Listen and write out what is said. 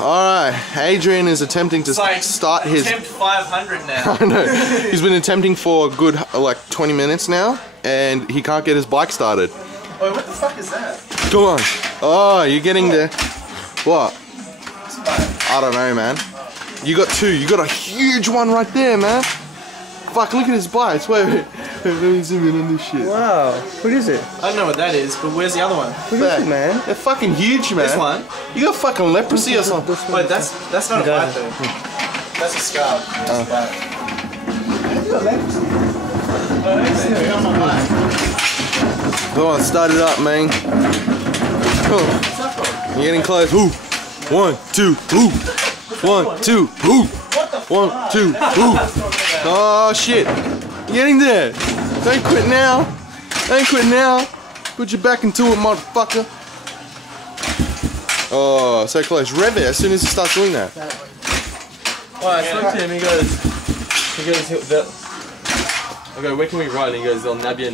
Alright, Adrian is attempting to start his... Attempt 500 now. I know. He's been attempting for a good, like, 20 minutes now, and he can't get his bike started. Wait, what the fuck is that? Come on. Oh, you're getting the... What? I don't know, man. You got two. You got a huge one right there, man. Fuck, look at his bikes. Wait. Let me zoom in on this shit. Wow. What is it? I don't know what that is, but where's the other one? What is it, man? They're fucking huge, man. This one? You got fucking leprosy or something. Wait, that's not a bite though. That's a scar. That's a bite. You got leprosy? Oh, it's on my bike. Come on, start it up, man. Come on. You're getting close. Ooh. 1, 2, ooh. 1, 2, ooh. 1, 2, ooh. Oh shit. You're getting there. Don't quit now. Don't quit now. Put your back into it, motherfucker. Oh, so close. Rev it as soon as he starts doing that. Well, I spoke to him, he goes, I go, where can we run? He goes, they'll nab you and